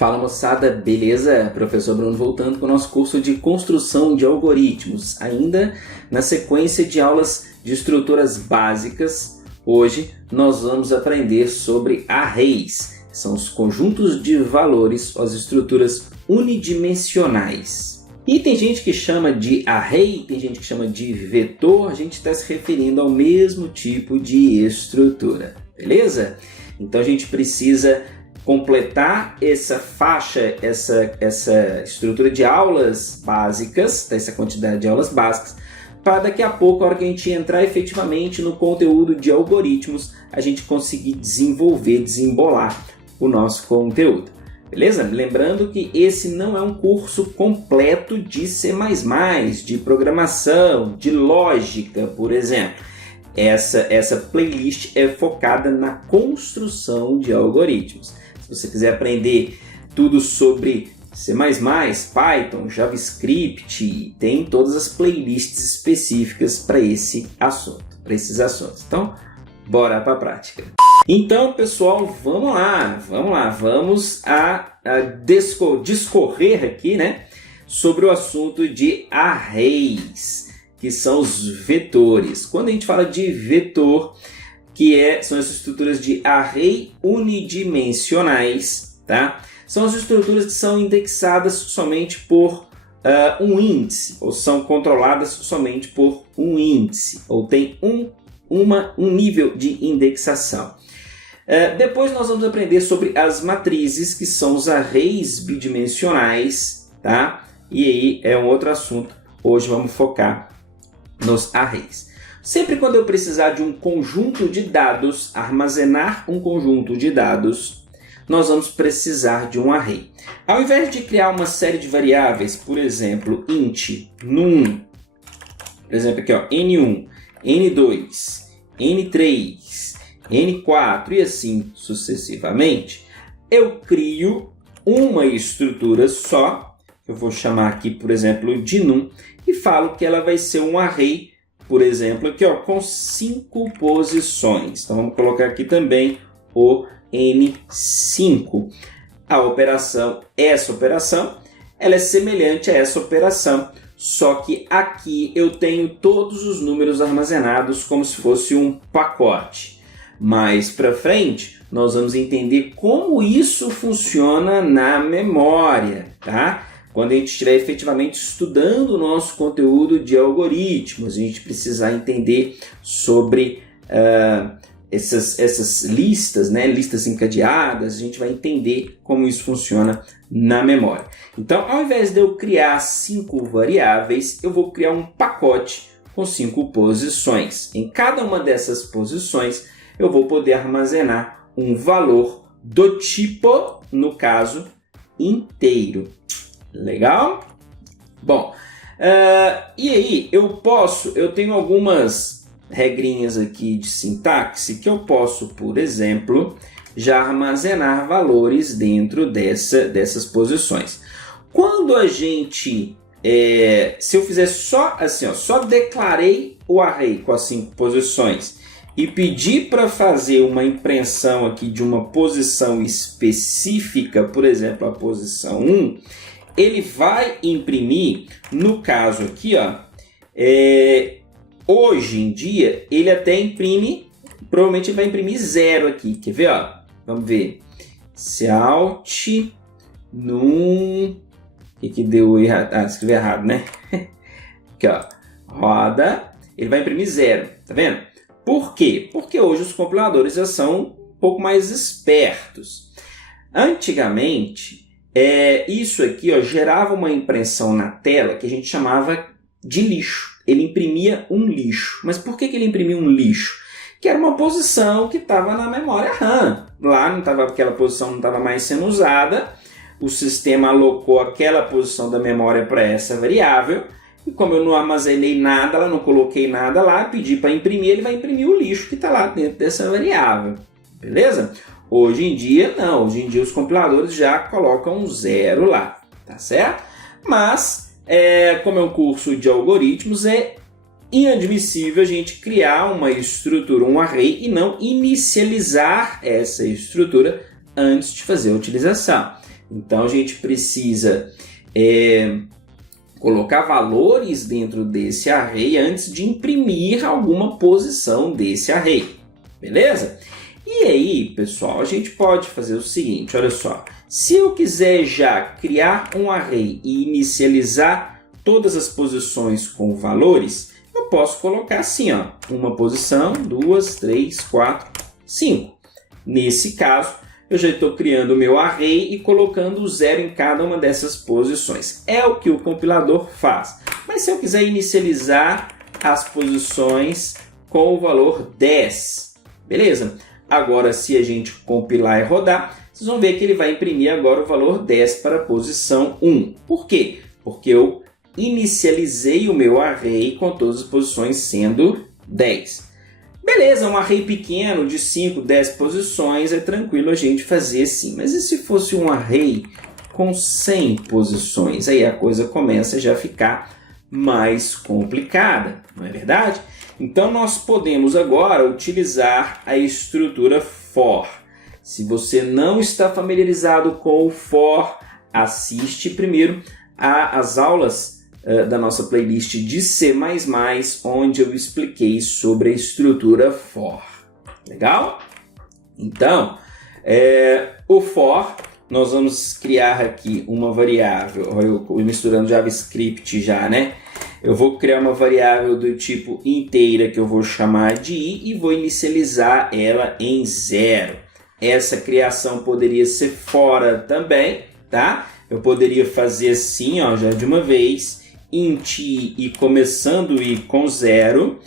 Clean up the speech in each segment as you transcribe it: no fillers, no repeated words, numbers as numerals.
Fala moçada, beleza? Professor Bruno voltando com o nosso curso de construção de algoritmos, ainda na sequência de aulas de estruturas básicas. Hoje nós vamos aprender sobre arrays, que são os conjuntos de valores, as estruturas unidimensionais. E tem gente que chama de array, tem gente que chama de vetor, a gente está se referindo ao mesmo tipo de estrutura, beleza? Então a gente precisa completar essa faixa, essa estrutura de aulas básicas, essa quantidade de aulas básicas, para daqui a pouco, a hora que a gente entrar efetivamente no conteúdo de algoritmos, a gente conseguir desembolar o nosso conteúdo. Beleza? Lembrando que esse não é um curso completo de C++, de programação, de lógica, por exemplo. Essa playlist é focada na construção de algoritmos. Se você quiser aprender tudo sobre C++, Python, JavaScript, tem todas as playlists específicas para esses assuntos. Então, bora para a prática. Então, pessoal, vamos lá, vamos discorrer aqui, né, sobre o assunto de arrays, que são os vetores. Quando a gente fala de vetor, são as estruturas de array unidimensionais, tá? São as estruturas que são indexadas somente por um índice, ou são controladas somente por um índice, ou tem um nível de indexação. Depois nós vamos aprender sobre as matrizes, que são os arrays bidimensionais, tá? E aí é um outro assunto. Hoje vamos focar nos arrays. Sempre quando eu precisar de um conjunto de dados, armazenar um conjunto de dados, nós vamos precisar de um array. Ao invés de criar uma série de variáveis, por exemplo, int, num, por exemplo aqui, ó, n1, n2, n3, n4 e assim sucessivamente, eu crio uma estrutura só, eu vou chamar aqui, por exemplo, de num, e falo que ela vai ser um array, por exemplo, aqui, ó, com 5 posições. Então vamos colocar aqui também o N5. Essa operação, ela é semelhante a essa operação, só que aqui eu tenho todos os números armazenados como se fosse um pacote. Mais para frente, nós vamos entender como isso funciona na memória, tá? Quando a gente estiver efetivamente estudando o nosso conteúdo de algoritmos, a gente precisar entender sobre essas listas, né? Listas encadeadas, a gente vai entender como isso funciona na memória. Então, ao invés de eu criar 5 variáveis, eu vou criar um pacote com 5 posições. Em cada uma dessas posições, eu vou poder armazenar um valor do tipo, no caso, inteiro. Legal? Bom, e aí eu tenho algumas regrinhas aqui de sintaxe que eu posso, por exemplo, já armazenar valores dentro dessas posições. Quando a gente, se eu fizer só assim, ó, só declarei o array com as 5 posições e pedir para fazer uma impressão aqui de uma posição específica, por exemplo, a posição 1, ele vai imprimir, no caso aqui, ó, hoje em dia, ele até imprime, provavelmente ele vai imprimir 0 aqui, quer ver? Ó? Vamos ver, se alt, num, o que deu errado? Escrevi errado, né? Aqui, ó, roda, ele vai imprimir 0, tá vendo? Por quê? Porque hoje os compiladores já são um pouco mais espertos. Antigamente, isso aqui, ó, gerava uma impressão na tela que a gente chamava de lixo. Ele imprimia um lixo. Mas por que ele imprimia um lixo? Que era uma posição que estava na memória RAM. Lá aquela posição não estava mais sendo usada. O sistema alocou aquela posição da memória para essa variável. E como eu não armazenei nada, não coloquei nada lá, pedi para imprimir, ele vai imprimir o lixo que está lá dentro dessa variável. Beleza? Hoje em dia, não. Hoje em dia os compiladores já colocam 0 lá, tá certo? Mas, como é um curso de algoritmos, é inadmissível a gente criar uma estrutura, um array, e não inicializar essa estrutura antes de fazer a utilização. Então a gente precisa colocar valores dentro desse array antes de imprimir alguma posição desse array, beleza? E aí, pessoal, a gente pode fazer o seguinte, olha só. Se eu quiser já criar um array e inicializar todas as posições com valores, eu posso colocar assim, ó, uma posição, 2, 3, 4, 5. Nesse caso, eu já estou criando o meu array e colocando o 0 em cada uma dessas posições. É o que o compilador faz. Mas se eu quiser inicializar as posições com o valor 10, beleza? Agora, se a gente compilar e rodar, vocês vão ver que ele vai imprimir agora o valor 10 para a posição 1. Por quê? Porque eu inicializei o meu array com todas as posições sendo 10. Beleza, um array pequeno de 5, 10 posições é tranquilo a gente fazer assim. Mas e se fosse um array com 100 posições? Aí a coisa começa já a ficar mais complicada, não é verdade? Então nós podemos agora utilizar a estrutura for. Se você não está familiarizado com o for, assiste primeiro às aulas da nossa playlist de C++, onde eu expliquei sobre a estrutura for. Legal? Então, o for, nós vamos criar aqui uma variável. Olha, eu misturando JavaScript já, né? Eu vou criar uma variável do tipo inteira que eu vou chamar de i e vou inicializar ela em 0. Essa criação poderia ser fora também, tá? Eu poderia fazer assim, ó, já de uma vez, int i e começando i com 0.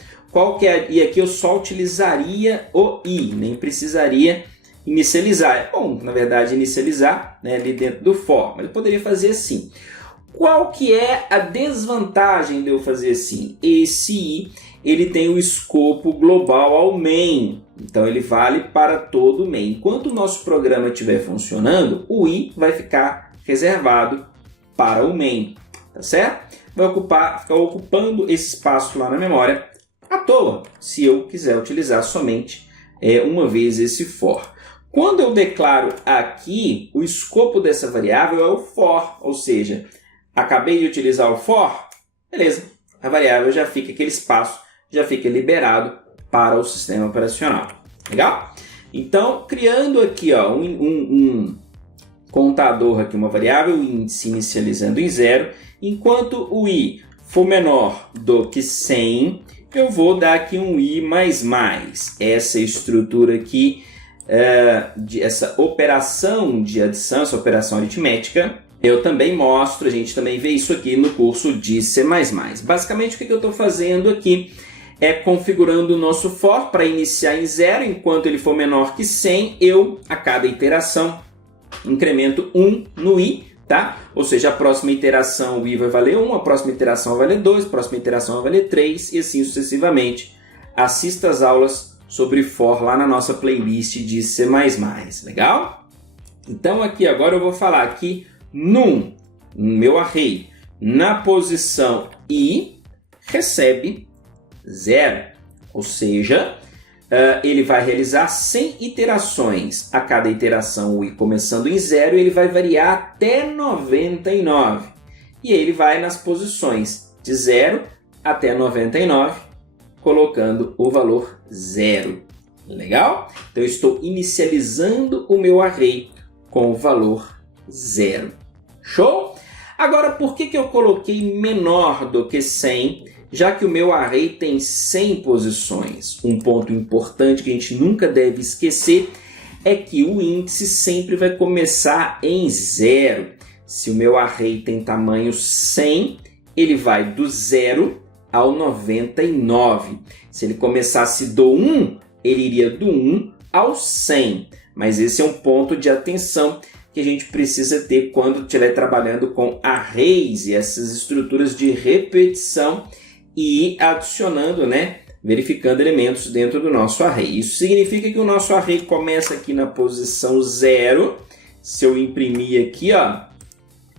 E aqui eu só utilizaria o i, nem precisaria inicializar. É bom, na verdade, inicializar, né, ali dentro do for, mas eu poderia fazer assim. Qual que é a desvantagem de eu fazer assim? Esse i, ele tem o escopo global ao main, então ele vale para todo o main. Enquanto o nosso programa estiver funcionando, o i vai ficar reservado para o main, tá certo? Vai ficar ocupando esse espaço lá na memória à toa, se eu quiser utilizar somente uma vez esse for. Quando eu declaro aqui, o escopo dessa variável é o for, ou seja, acabei de utilizar o for, beleza, a variável já fica, aquele espaço já fica liberado para o sistema operacional. Legal? Então, criando aqui ó, um contador, aqui, uma variável índice inicializando em 0, enquanto o i for menor do que 100, eu vou dar aqui um i++. Essa estrutura aqui, essa operação de adição, essa operação aritmética, eu também mostro, a gente também vê isso aqui no curso de C++. Basicamente, o que eu estou fazendo aqui é configurando o nosso for para iniciar em 0, enquanto ele for menor que 100, eu, a cada iteração, incremento 1 no i, tá? Ou seja, a próxima iteração o i vai valer 1, a próxima iteração vai valer 2, a próxima iteração vai valer 3 e assim sucessivamente. Assista às aulas sobre for lá na nossa playlist de C++, legal? Então aqui agora eu vou falar aqui no meu array, na posição i, recebe 0, ou seja, ele vai realizar 100 iterações. A cada iteração o i começando em 0, ele vai variar até 99. E ele vai nas posições de 0 até 99, colocando o valor 0. Legal? Então eu estou inicializando o meu array com o valor 0. Show? Agora, por que eu coloquei menor do que 100, já que o meu array tem 100 posições? Um ponto importante que a gente nunca deve esquecer é que o índice sempre vai começar em 0. Se o meu array tem tamanho 100, ele vai do 0 ao 99. Se ele começasse do 1, ele iria do 1 ao 100. Mas esse é um ponto de atenção que a gente precisa ter quando estiver trabalhando com arrays e essas estruturas de repetição e adicionando, né, verificando elementos dentro do nosso array. Isso significa que o nosso array começa aqui na posição 0. Se eu imprimir aqui, ó,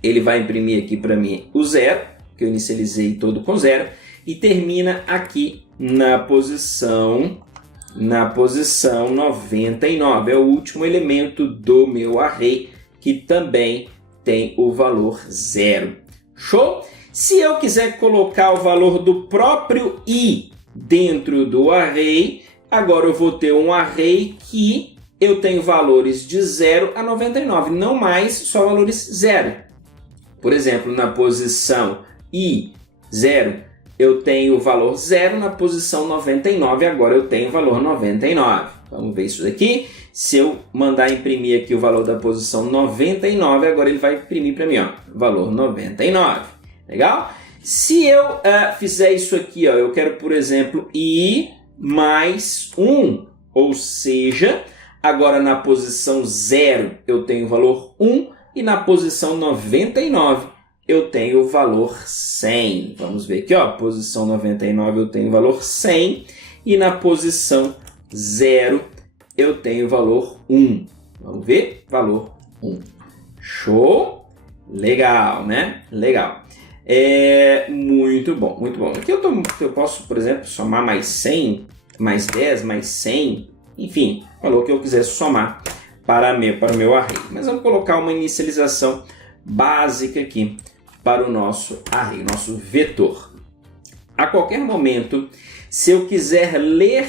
ele vai imprimir aqui para mim o 0, que eu inicializei todo com 0, e termina aqui na posição 99. É o último elemento do meu array, que também tem o valor 0. Show? Se eu quiser colocar o valor do próprio i dentro do array, agora eu vou ter um array que eu tenho valores de 0 a 99, não mais só valores 0. Por exemplo, na posição i0, eu tenho o valor 0, na posição 99, agora eu tenho o valor 99. Vamos ver isso daqui. Se eu mandar imprimir aqui o valor da posição 99, agora ele vai imprimir para mim, ó, valor 99. Legal? Se eu fizer isso aqui, ó, eu quero, por exemplo, i mais 1, ou seja, agora na posição 0 eu tenho o valor 1 e na posição 99 eu tenho o valor 100. Vamos ver aqui, ó, posição 99 eu tenho o valor 100 e na posição 0 eu tenho o valor 1. Vamos ver? Valor 1. Show? Legal, né? Legal. Muito bom, muito bom. Aqui eu posso, por exemplo, somar mais 100, mais 10, mais 100, enfim, o valor que eu quiser somar para o meu array. Mas vamos colocar uma inicialização básica aqui para o nosso array, nosso vetor. A qualquer momento, se eu quiser ler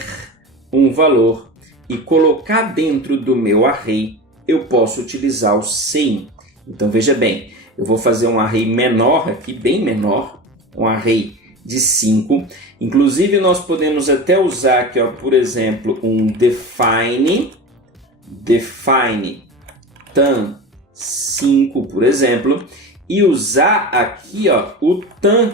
um valor e colocar dentro do meu array, eu posso utilizar o sem. Então veja bem, eu vou fazer um array menor aqui, bem menor, um array de 5. Inclusive nós podemos até usar aqui, ó, por exemplo, um define tan 5, por exemplo, e usar aqui, ó, o tan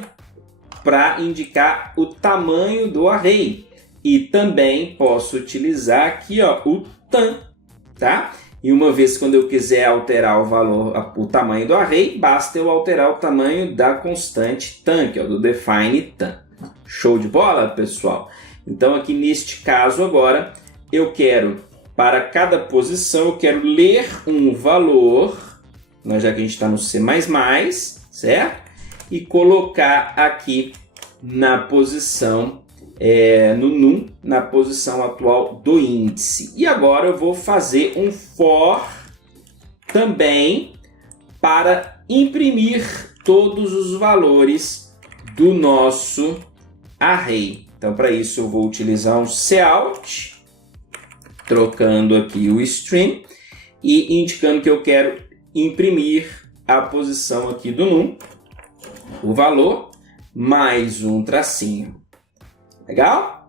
para indicar o tamanho do array. E também posso utilizar aqui, ó, o tan, tá? E uma vez quando eu quiser alterar o valor, o tamanho do array, basta eu alterar o tamanho da constante tan, que é o do define tan. Show de bola, pessoal? Então aqui neste caso agora, eu quero, para cada posição, eu quero ler um valor, já que a gente está no C++, certo? E colocar aqui na posição no num, na posição atual do índice. E agora eu vou fazer um for também para imprimir todos os valores do nosso array. Então, para isso, eu vou utilizar um cout, trocando aqui o string e indicando que eu quero imprimir a posição aqui do num, o valor, mais um tracinho. Legal?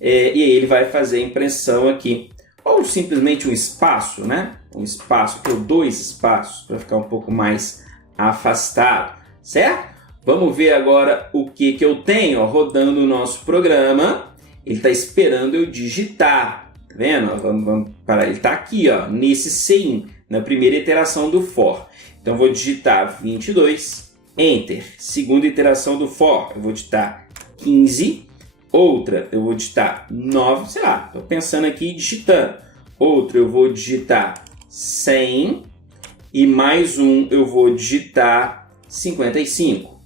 E aí ele vai fazer a impressão aqui. Ou simplesmente um espaço, né? Um espaço, ou dois espaços, para ficar um pouco mais afastado, certo? Vamos ver agora o que eu tenho, ó, rodando o nosso programa. Ele está esperando eu digitar. Tá vendo? Vamos parar. Ele está aqui, ó, nesse CIN, na primeira iteração do for. Então, eu vou digitar 22, Enter. Segunda iteração do for, eu vou digitar 15. Outra, eu vou digitar 9, sei lá, estou pensando aqui digitando. Outra, eu vou digitar 100. E mais um, eu vou digitar 55.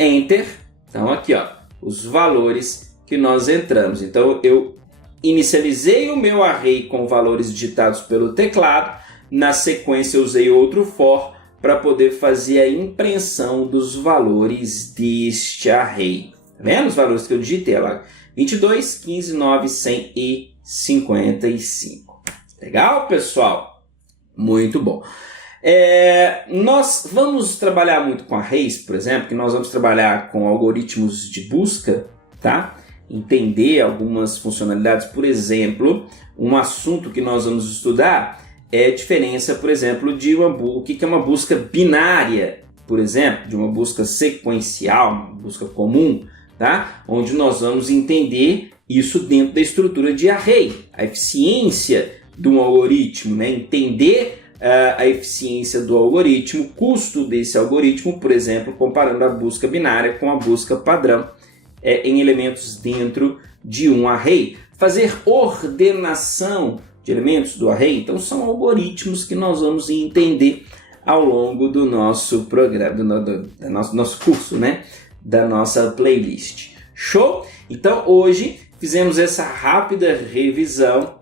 Enter. Então, aqui, ó, os valores que nós entramos. Então, eu inicializei o meu array com valores digitados pelo teclado. Na sequência, eu usei outro for para poder fazer a impressão dos valores deste array. Tá vendo os valores que eu digitei lá? 22, 15, 9, 100 e 55. Legal, pessoal? Muito bom. Nós vamos trabalhar muito com arrays, por exemplo, que nós vamos trabalhar com algoritmos de busca, tá? Entender algumas funcionalidades. Por exemplo, um assunto que nós vamos estudar é a diferença, por exemplo, de o que é uma busca binária, por exemplo, de uma busca sequencial, uma busca comum, tá? Onde nós vamos entender isso dentro da estrutura de array, a eficiência de um algoritmo, né? Entender a eficiência do algoritmo, o custo desse algoritmo, por exemplo, comparando a busca binária com a busca padrão em elementos dentro de um array. Fazer ordenação de elementos do array, então são algoritmos que nós vamos entender ao longo do nosso programa, do nosso curso, né? Da nossa playlist. Show? Então hoje fizemos essa rápida revisão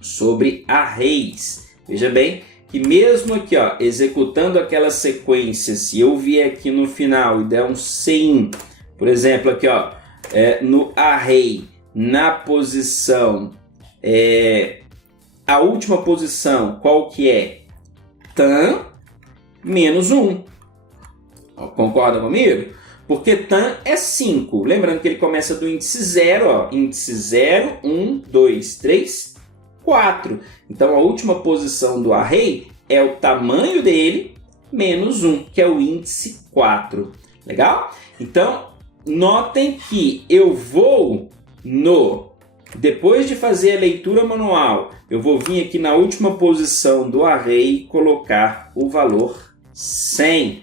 sobre arrays. Veja bem que mesmo aqui, ó, executando aquela sequência, se eu vier aqui no final e der um sin, por exemplo, aqui, ó, no array, na posição, a última posição, qual que é? Tan menos 1. Concorda comigo? Porque tan é 5. Lembrando que ele começa do índice 0, ó, índice 0, 1, 2, 3, 4. Então a última posição do array é o tamanho dele menos 1, que é o índice 4. Legal? Então, notem que eu vou depois de fazer a leitura manual, eu vou vir aqui na última posição do array e colocar o valor 100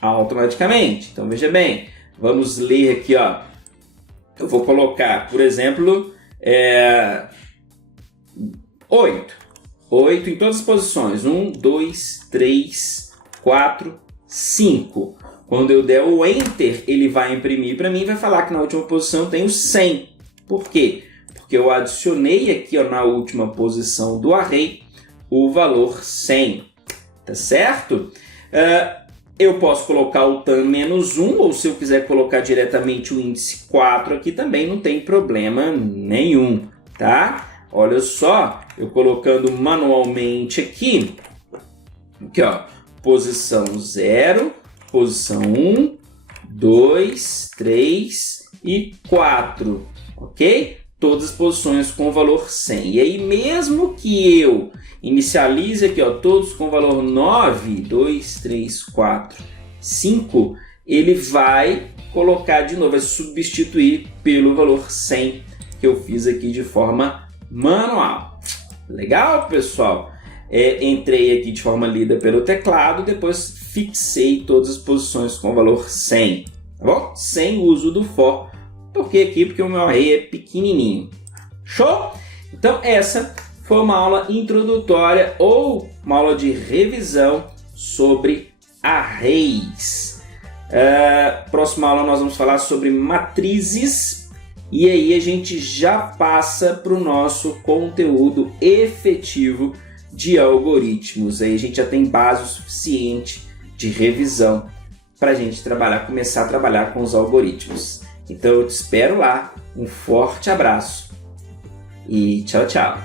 automaticamente. Então veja bem, vamos ler aqui, ó. Eu vou colocar, por exemplo, 8 em todas as posições. 1, 2, 3, 4, 5. Quando eu der o Enter, ele vai imprimir para mim e vai falar que na última posição eu tenho 100. Por quê? Porque eu adicionei aqui, ó, na última posição do array o valor 100. Tá certo? Eu posso colocar o tan menos 1, ou se eu quiser colocar diretamente o índice 4 aqui também não tem problema nenhum, tá? Olha só, eu colocando manualmente aqui, ó, posição 0, posição 1, 2, 3 e 4, ok? Todas as posições com valor 100. E aí, mesmo que eu inicialize aqui, ó, todos com valor 9, 2, 3, 4, 5, ele vai colocar de novo, vai substituir pelo valor 100 que eu fiz aqui de forma manual. Legal, pessoal? Entrei aqui de forma lida pelo teclado, depois fixei todas as posições com valor 100, tá bom? Sem uso do for. Por que aqui? Porque o meu array é pequenininho. Show? Então essa foi uma aula introdutória ou uma aula de revisão sobre arrays. Próxima aula nós vamos falar sobre matrizes e aí a gente já passa para o nosso conteúdo efetivo de algoritmos. Aí a gente já tem base o suficiente de revisão para a gente começar a trabalhar com os algoritmos. Então eu te espero lá, um forte abraço e tchau, tchau!